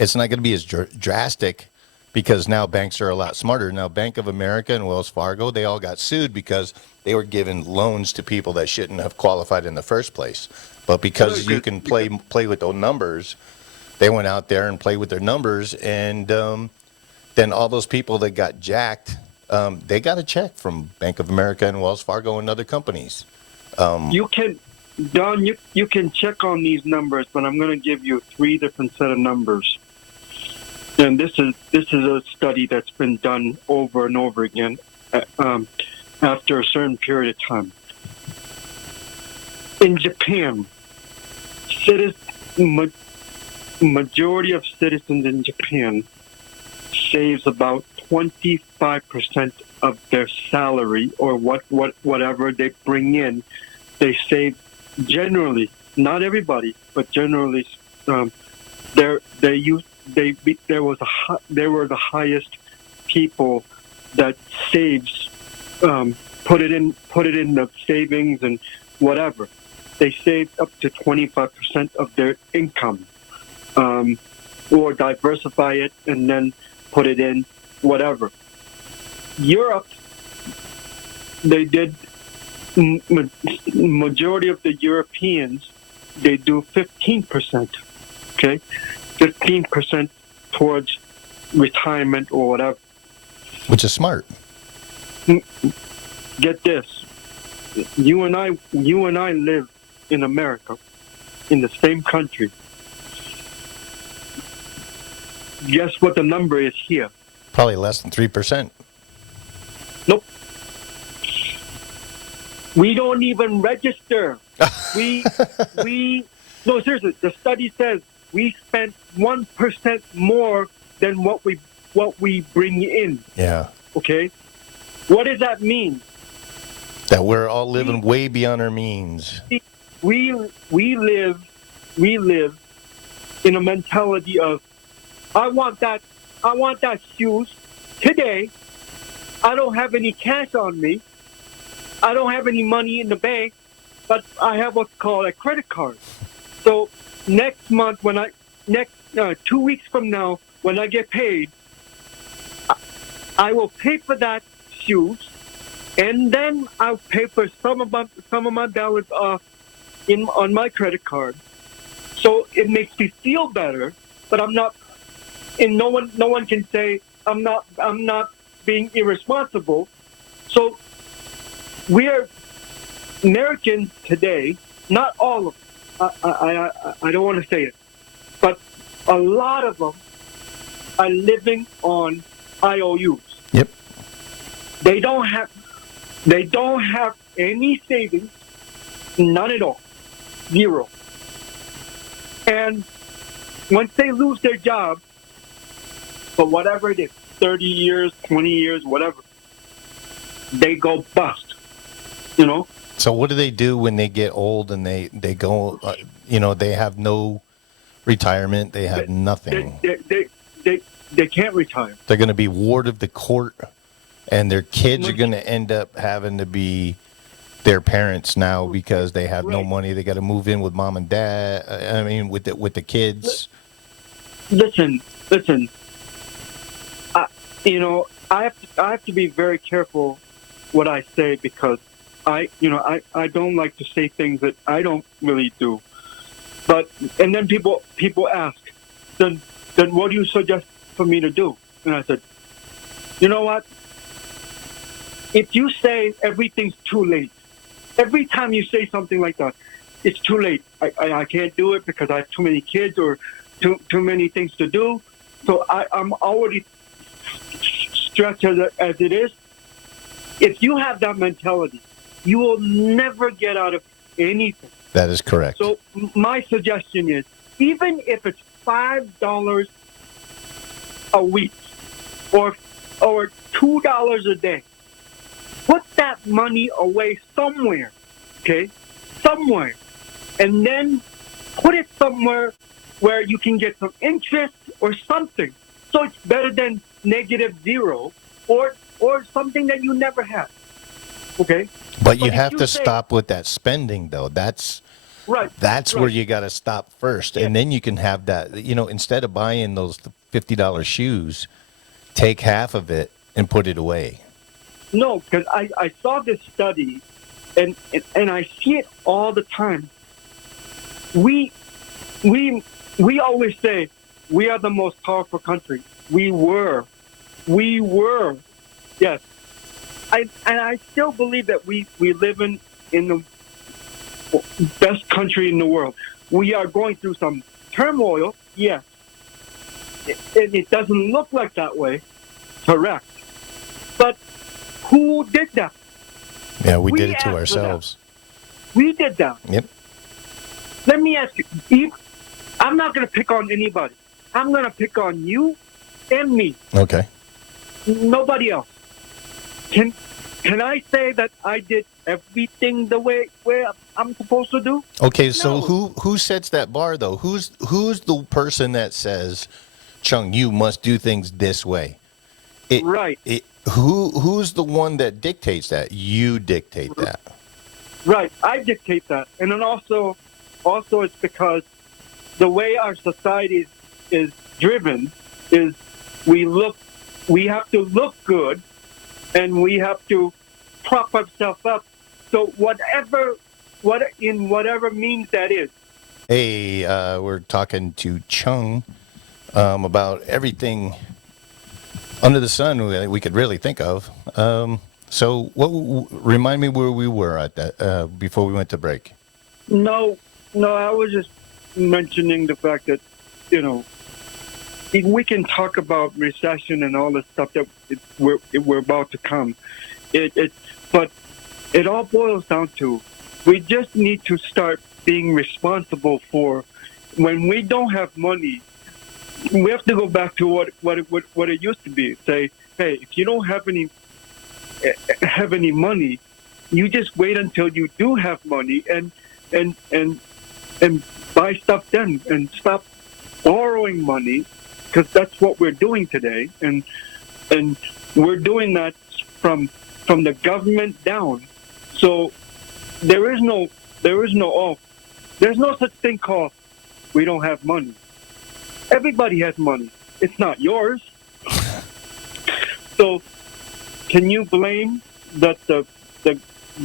It's not going to be as drastic because now banks are a lot smarter. Now, Bank of America and Wells Fargo, they all got sued because they were giving loans to people that shouldn't have qualified in the first place. But because you can play with those numbers, they went out there and played with their numbers, and then all those people that got jacked, they got a check from Bank of America and Wells Fargo and other companies. You can check on these numbers, but I'm going to give you 3 different set of numbers. And this is a study that's been done over and over again after a certain period of time. In Japan, majority of citizens in Japan saves about 25% of their salary or whatever they bring in. They save generally, not everybody, but generally, they were the highest people that saves, put it in the savings and whatever. They saved up to 25% of their income, or diversify it and then put it in whatever. Europe, they did. Majority of the Europeans, they do 15%. Okay, 15% towards retirement or whatever. Which is smart. Get this. You and I live in America, in the same country. Guess what the number is here? Probably less than 3%. Nope. We don't even register. No, seriously, the study says we spent 1% more than what we bring in. Yeah. Okay? What does that mean? That we're all living way beyond our means. We live in a mentality of I want that shoes today. I don't have any cash on me. I don't have any money in the bank, but I have what's called a credit card. So next month, 2 weeks from now, when I get paid, I will pay for that shoes, and then I'll pay for some of my balance off on my credit card. So it makes me feel better, but I'm not. And no one can say I'm not being irresponsible. So we're Americans today, not all of them. I don't want to say it, but a lot of them are living on IOUs. Yep. They don't have any savings, none at all, zero. And once they lose their job, for whatever it is, 30 years, 20 years, whatever, they go bust, you know? So what do they do when they get old and they go, they have no retirement, they have nothing. They can't retire. They're going to be ward of the court, and their kids are going to end up having to be their parents now because they have no money. They got to move in with mom and dad. I mean, with the kids. Listen. I have to be very careful what I say because I don't like to say things that I don't really do. And then people ask, then what do you suggest for me to do? And I said, you know what? If you say everything's too late, every time you say something like that, it's too late. I can't do it because I have too many kids or too many things to do. So I'm already stretched as it is. If you have that mentality, you will never get out of anything. That is correct. So my suggestion is, even if it's $5 a week or $2 a day, put that money away somewhere, okay? Somewhere. And then put it somewhere where you can get some interest or something. So it's better than -0 or something that you never had. Okay? But you have to stop with that spending, though. That's right. That's where you got to stop first. Yeah. And then you can have that, instead of buying those $50 shoes, take half of it and put it away. No, because I saw this study, and I see it all the time. We always say we are the most powerful country. We were, yes. I still believe that we live in the best country in the world. We are going through some turmoil, yes. It doesn't look like that way, correct. But who did that? Yeah, we did it to ourselves. We did that. Yep. Let me ask you, I'm not going to pick on anybody. I'm going to pick on you and me. Okay. Nobody else. Can I say that I did everything the way I'm supposed to do? Okay, so who sets that bar though? Who's the person that says, Chung, you must do things this way? Right. Who's the one that dictates that? You dictate that. Right. I dictate that. And then also it's because the way our society is driven is we have to look good and we have to prop ourselves up. So whatever means that is. Hey, we're talking to Chong about everything under the sun we could really think of. So remind me where we were at that before we went to break. No, I was just mentioning the fact that, we can talk about recession and all the stuff that we're about to come. But it all boils down to we just need to start being responsible for when we don't have money. We have to go back to what it used to be. Say, hey, if you don't have any money, you just wait until you do have money and buy stuff then and stop borrowing money, because that's what we're doing today, and we're doing that from the government down. So there's no such thing called we don't have money. Everybody has money. It's not yours. So can you blame that the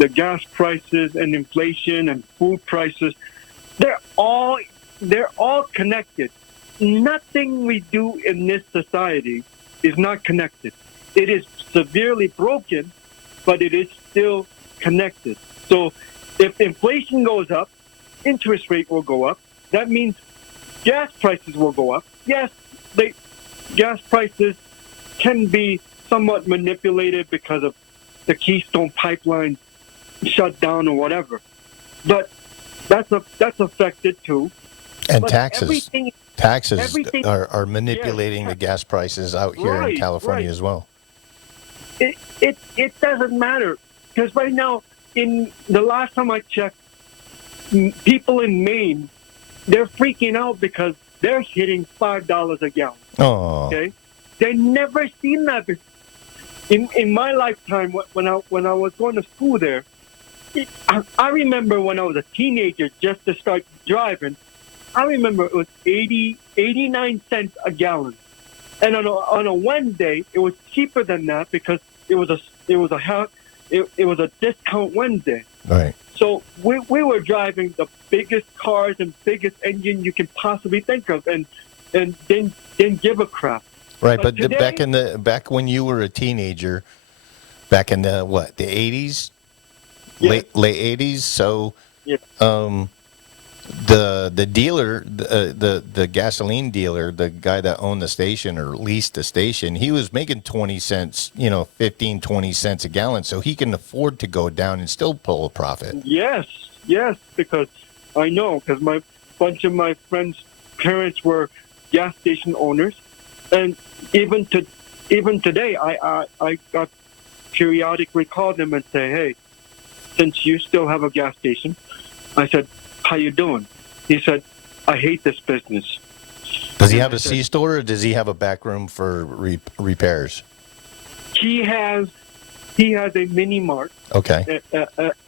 gas prices and inflation and food prices, they're all connected. Nothing we do in this society is not connected. It is severely broken, but it is still connected. So if inflation goes up, interest rate will go up. That means gas prices will go up. Yes, gas prices can be somewhat manipulated because of the Keystone Pipeline shut down or whatever. But that's affected too. And but taxes taxes everything. are manipulating the gas prices out here in Right, California right. as well. It doesn't matter because right now, in the last time I checked, people in Maine, they're freaking out because they're hitting $5 a gallon. Oh, Okay, they never seen that before. In my lifetime when I was going to school there. I remember when I was a teenager just to start driving. I remember it was 89 cents a gallon, and on a Wednesday it was cheaper than that because it was a discount Wednesday. right. So we were driving the biggest cars and biggest engine you can possibly think of, and didn't give a crap. Right, but today, back when you were a teenager, back in the 80s, Yeah. late 80s. So Yeah. the dealer, the gasoline dealer, the guy that owned the station or leased the station, he was making 20 cents, 15, 20 cents a gallon, so he can afford to go down and still pull a profit. Yes, because I know because my bunch of my friends' parents were gas station owners, and even today, I got periodically call them and say, hey, since you still have a gas station, I said, how you doing? He said, I hate this business. Does he have a C-store, or does he have a back room for repairs? He has a mini mart, Okay.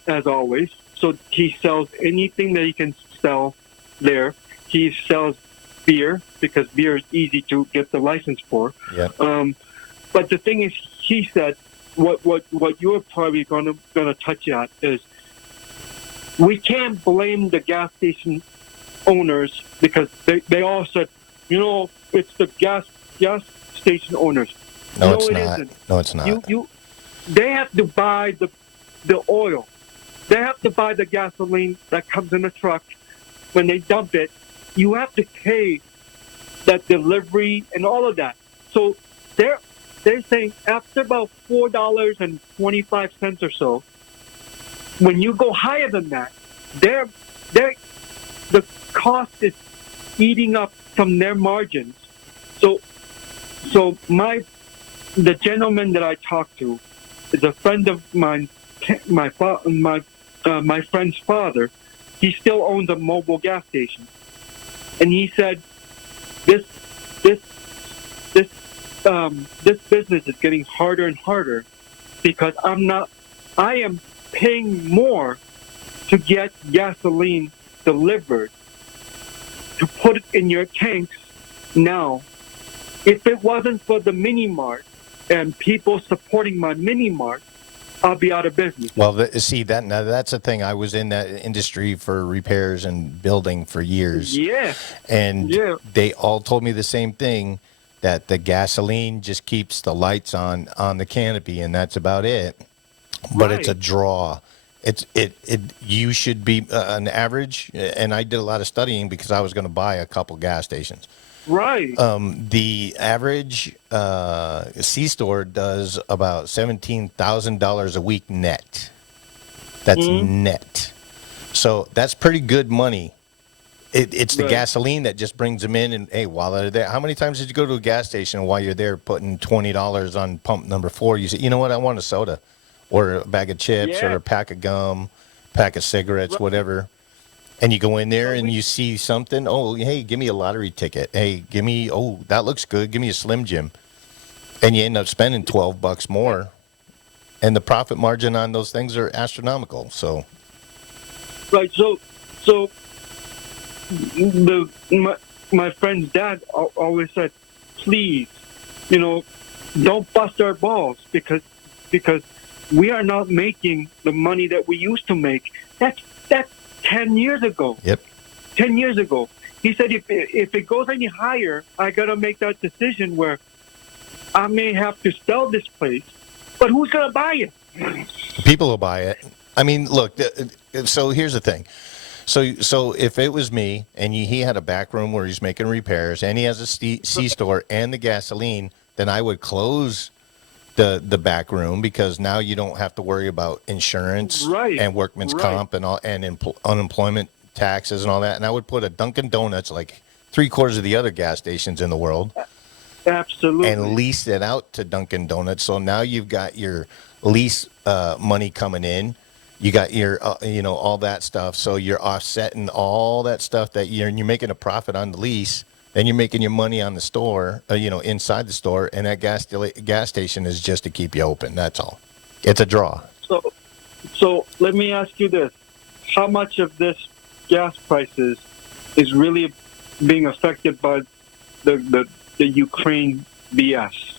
as always. So he sells anything that he can sell there. He sells beer because beer is easy to get the license for. Yeah. But the thing is, he said, what you're probably gonna touch at is we can't blame the gas station owners because they all said, it's the gas station owners. No, it's it not. isn't. No, it's not. They have to buy the oil. They have to buy the gasoline that comes in the truck. When they dump it, you have to pay that delivery and all of that. So they're saying after about $4.25 or so, when you go higher than that, the cost is eating up from their margins. So the gentleman that I talked to is a friend of mine. My friend's father, he still owns a mobile gas station, and he said this business is getting harder and harder because I am paying more to get gasoline delivered to put it in your tanks now. If it wasn't for the mini mart and people supporting my mini mart, I'll be out of business. Well, that's the thing. I was in that industry for repairs and building for years. Yeah. And they all told me the same thing, that the gasoline just keeps the lights on the canopy, and that's about it. But it's a draw. You should be an average, and I did a lot of studying because I was going to buy a couple gas stations. Right. The average C-store does about $17,000 a week net. That's net. So that's pretty good money. It's the gasoline that just brings them in, and hey, while they're there, how many times did you go to a gas station and while you're there putting $20 on pump number 4, you say, you know what, I want a soda or a bag of chips or a pack of gum, pack of cigarettes, whatever. And you go in there and you see something. Oh, hey, give me a lottery ticket. Hey, that looks good. Give me a Slim Jim. And you end up spending $12 more. And the profit margin on those things are astronomical. So, right. So my friend's dad always said, please, don't bust our balls because we are not making the money that we used to make. That's 10 years ago. Yep. 10 years ago. He said, if it goes any higher, I got to make that decision where I may have to sell this place, but who's going to buy it? People will buy it. I mean, look, so here's the thing. So if it was me and he had a back room where he's making repairs and he has a C-store and the gasoline, then I would close the back room because now you don't have to worry about insurance and workman's comp and all and unemployment taxes and all that. And I would put a Dunkin' Donuts like three-quarters of the other gas stations in the world. Absolutely. And leased it out to Dunkin' Donuts. So now you've got your lease money coming in. You got your, all that stuff. So you're offsetting all that stuff that you're making a profit on the lease. Then you're making your money on the store, inside the store. And that gas station is just to keep you open. That's all. It's a draw. So let me ask you this. How much of this gas prices is really being affected by the Ukraine BS?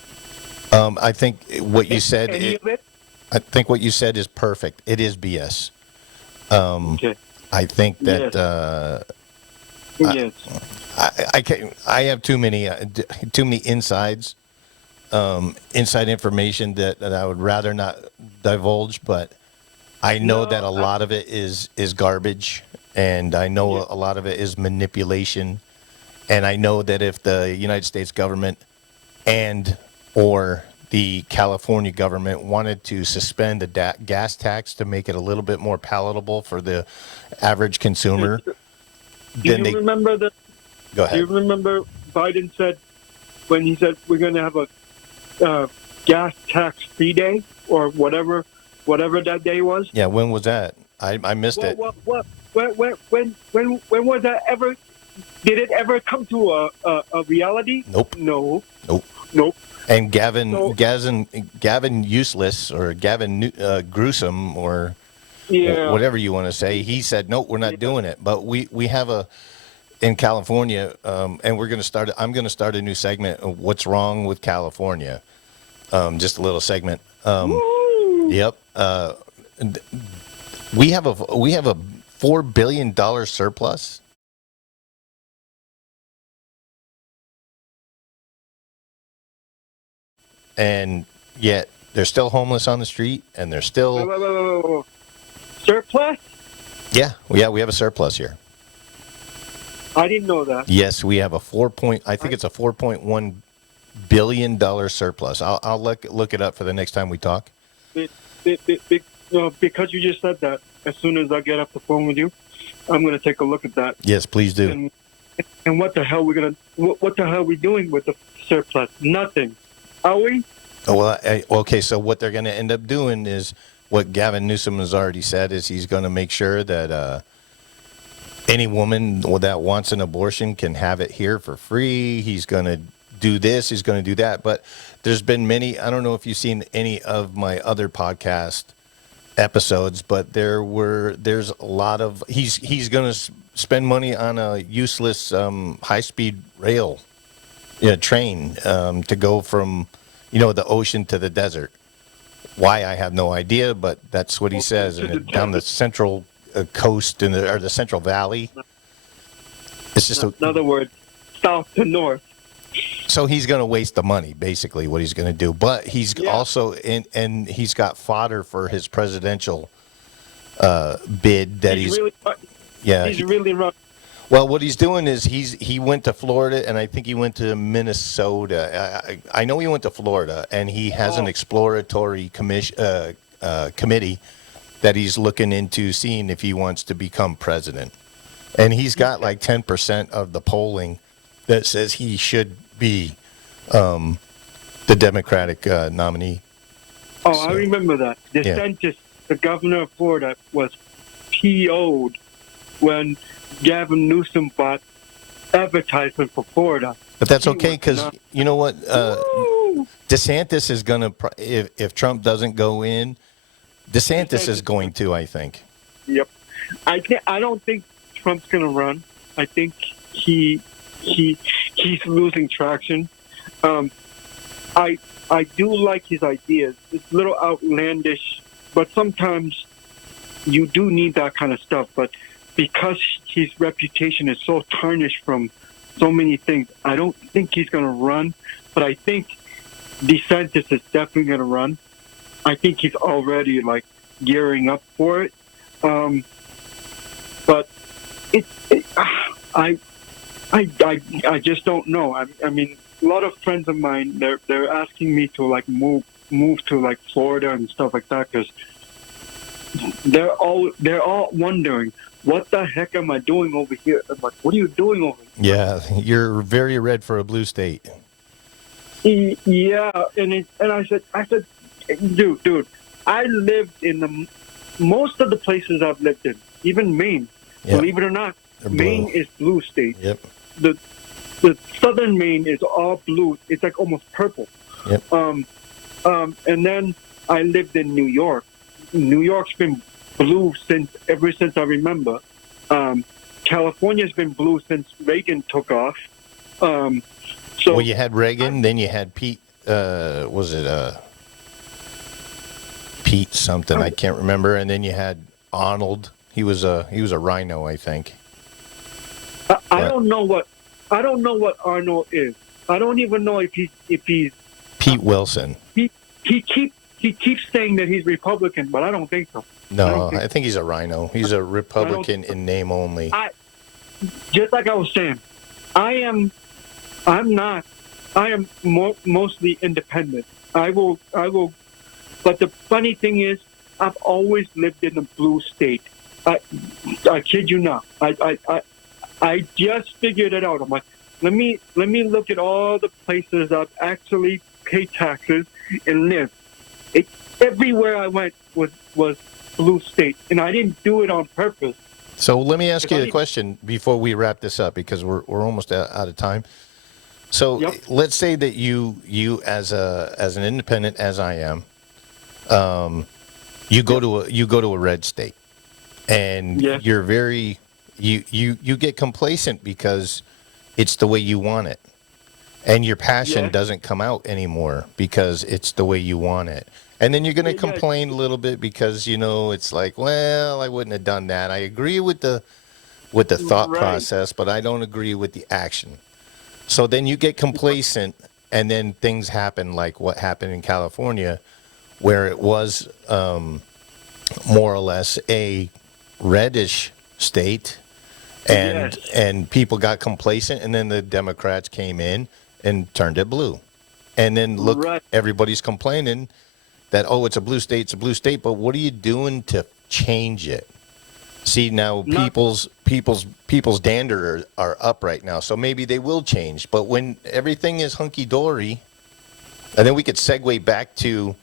I think what you said. Any of it? I think what you said is perfect. It is BS. Okay. I think that Yes. I have too many inside information that I would rather not divulge. But I know that a lot of it is garbage, and I know a lot of it is manipulation. And I know that if the United States government or the California government wanted to suspend the gas tax to make it a little bit more palatable for the average consumer, Do you remember Go ahead. Do you remember Biden said when he said we're going to have a gas tax free day or whatever that day was? Yeah, when was that? I missed it. When was that ever? Did it ever come to a reality? Nope. No. Nope. And Gavin Useless or Gavin Gruesome or whatever you want to say, he said, nope, we're not doing it. But we have in California, and we're going to start. I'm going to start a new segment of what's wrong with California. Just a little segment. Yep. We have a $4 billion surplus. And yet they're still homeless on the street, and they're still Whoa. Surplus? Yeah, we have a surplus here. I didn't know that. Yes, we have it's a $4.1 billion surplus. I'll look it up for the next time we talk. Because you just said that, as soon as I get off the phone with you, I'm going to take a look at that. Yes, please do. And what the hell what the hell are we doing with the surplus? Nothing. Are we? Well, okay, so what they're going to end up doing is what Gavin Newsom has already said is he's going to make sure that any woman that wants an abortion can have it here for free. He's going to do this. He's going to do that. But there's been many. I don't know if you've seen any of my other podcast episodes, but there's a lot of he's going to spend money on a useless high-speed rail train to go from the ocean to the desert. Why, I have no idea, but that's what he says. And down the central coast or the Central Valley. It's just in other words, south to north. So he's going to waste the money, basically, what he's going to do. But he's also and he's got fodder for his presidential bid that he's really wrong. Well, what he's doing is he went to Florida, and I think he went to Minnesota. I know he went to Florida, and he has an exploratory committee that he's looking into seeing if he wants to become president. And he's got like 10% of the polling that says he should be the Democratic nominee. Oh, so, I remember that. DeSantis, the governor of Florida, was PO'd when Gavin Newsom bought advertisement for Florida. But that's okay, because you know what? DeSantis is going to, if Trump doesn't go in, DeSantis is going to, I think. Yep. I don't think Trump's going to run. I think he's losing traction. I do like his ideas. It's a little outlandish, but sometimes you do need that kind of stuff. But because his reputation is so tarnished from so many things, I don't think he's going to run. But I think DeSantis is definitely going to run. I think he's already gearing up for it. But I just don't know. I mean, a lot of friends of mine, they're asking me to move to Florida and stuff like that, because they're all wondering, what the heck am I doing over here? I'm like, what are you doing over here? Yeah, you're very red for a blue state. Yeah, and I said, dude, I lived in most of the places I've lived in, even Maine. Yep. Believe it or not, They're Maine blue. is blue state. Yep. The southern Maine is all blue. It's like almost purple. Yep. And then I lived in New York. New York's been blue ever since I remember. California's been blue since Reagan took off. So Well, you had Reagan, then you had Pete. Was it Pete something? I can't remember. And then you had Arnold. He was a rhino, I think. I don't know what Arnold is. I don't even know if he's Pete Wilson. He keeps saying that he's Republican, but I don't think so. No, I think he's a rhino. He's a Republican in name only. Just like I was saying, I am mostly independent. I will. But the funny thing is, I've always lived in a blue state. I kid you not. I just figured it out. I'm like, let me look at all the places I've actually paid taxes and lived. Everywhere I went was blue state, and I didn't do it on purpose. So let me ask you a question before we wrap this up, because we're almost out of time. So Yep. let's say that you as an independent as I am, you go to a red state, and Yes. you're very you get complacent because it's the way you want it, and your passion Yes. doesn't come out anymore because it's the way you want it. And then you're going to Yeah. complain a little bit because it's like, well, I wouldn't have done that. I agree with the thought Right. process, but I don't agree with the action. So then you get complacent, and then things happen like what happened in California, where it was more or less a reddish state, and Yes. and people got complacent, and then the Democrats came in and turned it blue. And then look, Right. everybody's complaining that, it's a blue state, but what are you doing to change it? See, now people's dander are up right now, so maybe they will change. But when everything is hunky dory, and then we could segue back to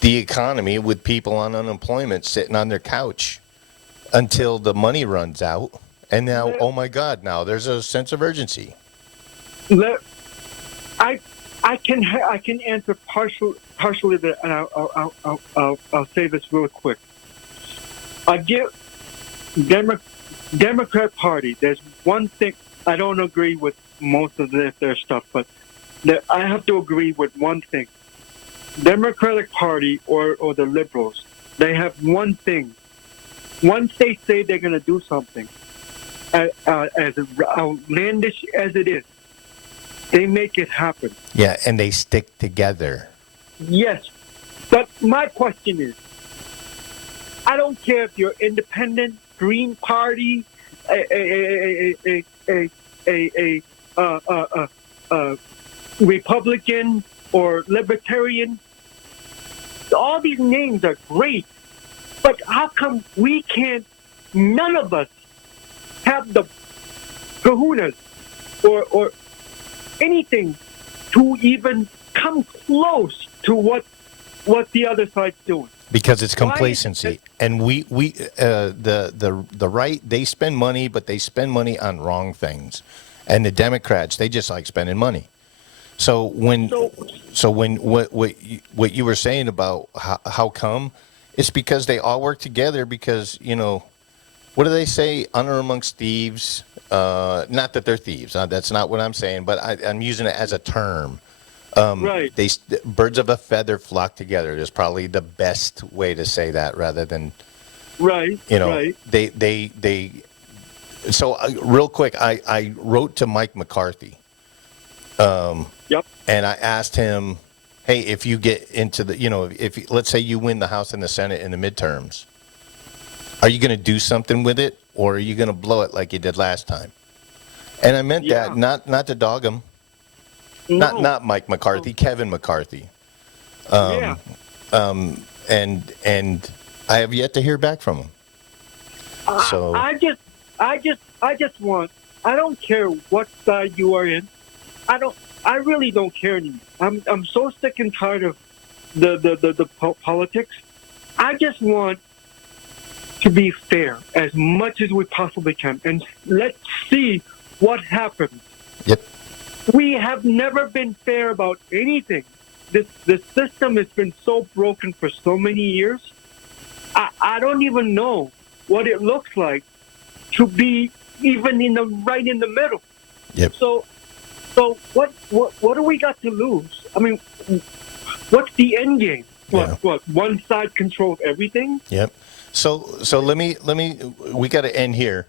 the economy with people on unemployment sitting on their couch until the money runs out, and now, oh my God, now there's a sense of urgency. I can answer partially that, and I'll say this real quick. I give Democrat Party. There's one thing I don't agree with most of their stuff, but I have to agree with one thing. Democratic Party or the liberals, they have one thing. Once they say they're going to do something, as outlandish as it is, they make it happen. Yeah, and they stick together. Yes, but my question is, I don't care if you're independent, Green Party, a Republican or Libertarian. All these names are great, but how come we can't? None of us have the kahunas or anything to even come close to what the other side's doing. Because it's complacency, and the right, they spend money, but they spend money on wrong things, and the Democrats, they just like spending money. So when what you were saying about how come, it's because they all work together. Because what do they say? Honor amongst thieves. Not that they're thieves. That's not what I'm saying, but I'm using it as a term. Right. Birds of a feather flock together is probably the best way to say that, rather than Right. Right. they. So real quick, I wrote to Mike McCarthy. Yep. And I asked him, hey, if you get into the, if let's say you win the House and the Senate in the midterms, are you going to do something with it, or are you going to blow it like you did last time? And I meant that not to dog him. No. Not Mike McCarthy, Kevin McCarthy. Yeah. And I have yet to hear back from him. So I just want. I don't care what side you are in. I really don't care anymore. I'm so sick and tired of the politics. I just want to be fair as much as we possibly can, and let's see what happens. Yep. We have never been fair about anything. The system has been so broken for so many years. I don't even know what it looks like to be even right in the middle. Yep. So what do we got to lose? I mean, what's the end game? What one side controls everything? Yep. So let me we got to end here.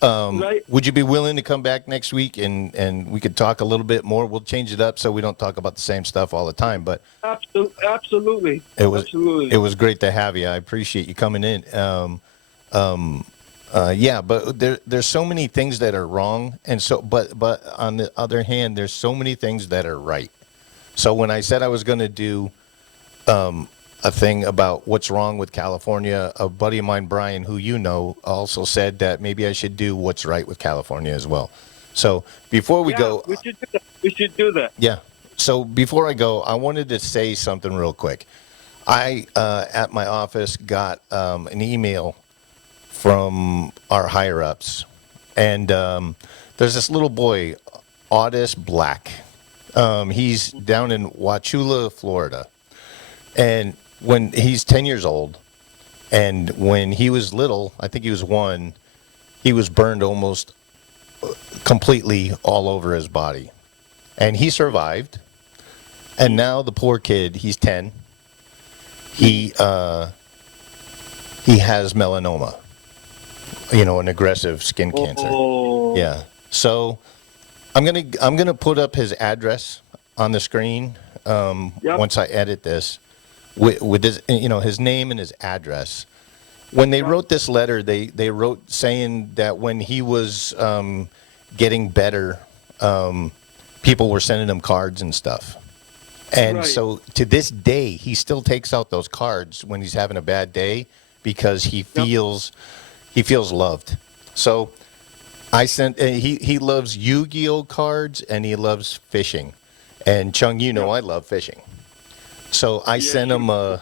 Right. Would you be willing to come back next week and we could talk a little bit more? We'll change it up so we don't talk about the same stuff all the time. But absolutely, it was great to have you. I appreciate you coming in. Yeah, but there's so many things that are wrong, and so but on the other hand, there's so many things that are right. So when I said I was going to do a thing about what's wrong with California, a buddy of mine, Brian, who you know, also said that maybe I should do what's right with California as well. So before we go, we should do that. Yeah. So before I go, I wanted to say something real quick. I at my office got an email from our higher ups, and there's this little boy, Otis Black. He's down in Wauchula, Florida, and when he's 10 years old, and when he was little, I think he was 1, he was burned almost completely all over his body, and he survived. And now the poor kid, he's 10. He has melanoma, an aggressive skin cancer. Yeah. So I'm gonna put up his address on the screen once I edit this with his his name and his address. When they wrote this letter, they wrote saying that when he was getting better, people were sending him cards and stuff. And so to this day, he still takes out those cards when he's having a bad day because he feels loved. So I sent. He loves Yu-Gi-Oh cards and he loves fishing. And Chong, I love fishing. So I sent him a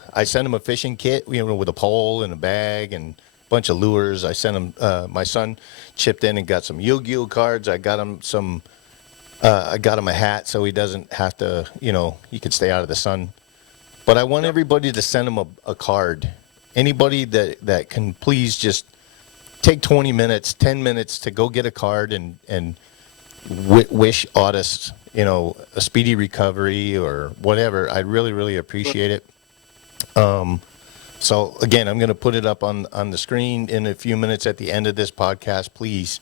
fishing kit, with a pole and a bag and a bunch of lures. I sent him. My son chipped in and got some Yu-Gi-Oh cards. I got him some. I got him a hat so he doesn't have to, he could stay out of the sun. But I want everybody to send him a card. Anybody that can please just take 20 minutes, 10 minutes to go get a card and wish Otis, a speedy recovery or whatever. I'd really, really appreciate it. So, again, I'm going to put it up on the screen in a few minutes at the end of this podcast. Please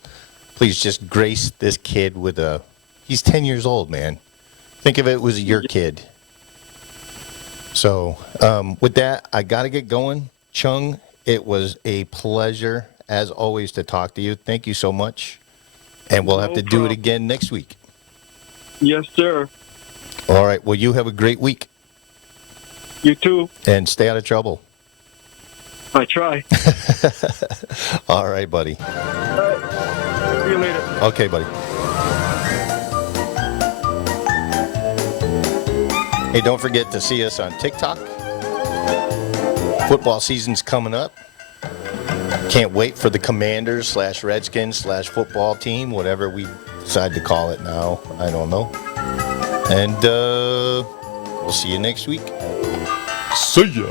just grace this kid with he's 10 years old, man. Think of it was your kid. So, with that, I got to get going. Chung, it was a pleasure, as always, to talk to you. Thank you so much. And we'll have to do it again next week. Yes, sir. All right. Well, you have a great week. You too. And stay out of trouble. I try. All right, buddy. See you later. Okay, buddy. Hey, don't forget to see us on TikTok. Football season's coming up. Can't wait for the Commanders/Redskins/football team, whatever we decide to call it now. I don't know. And we'll see you next week. See ya.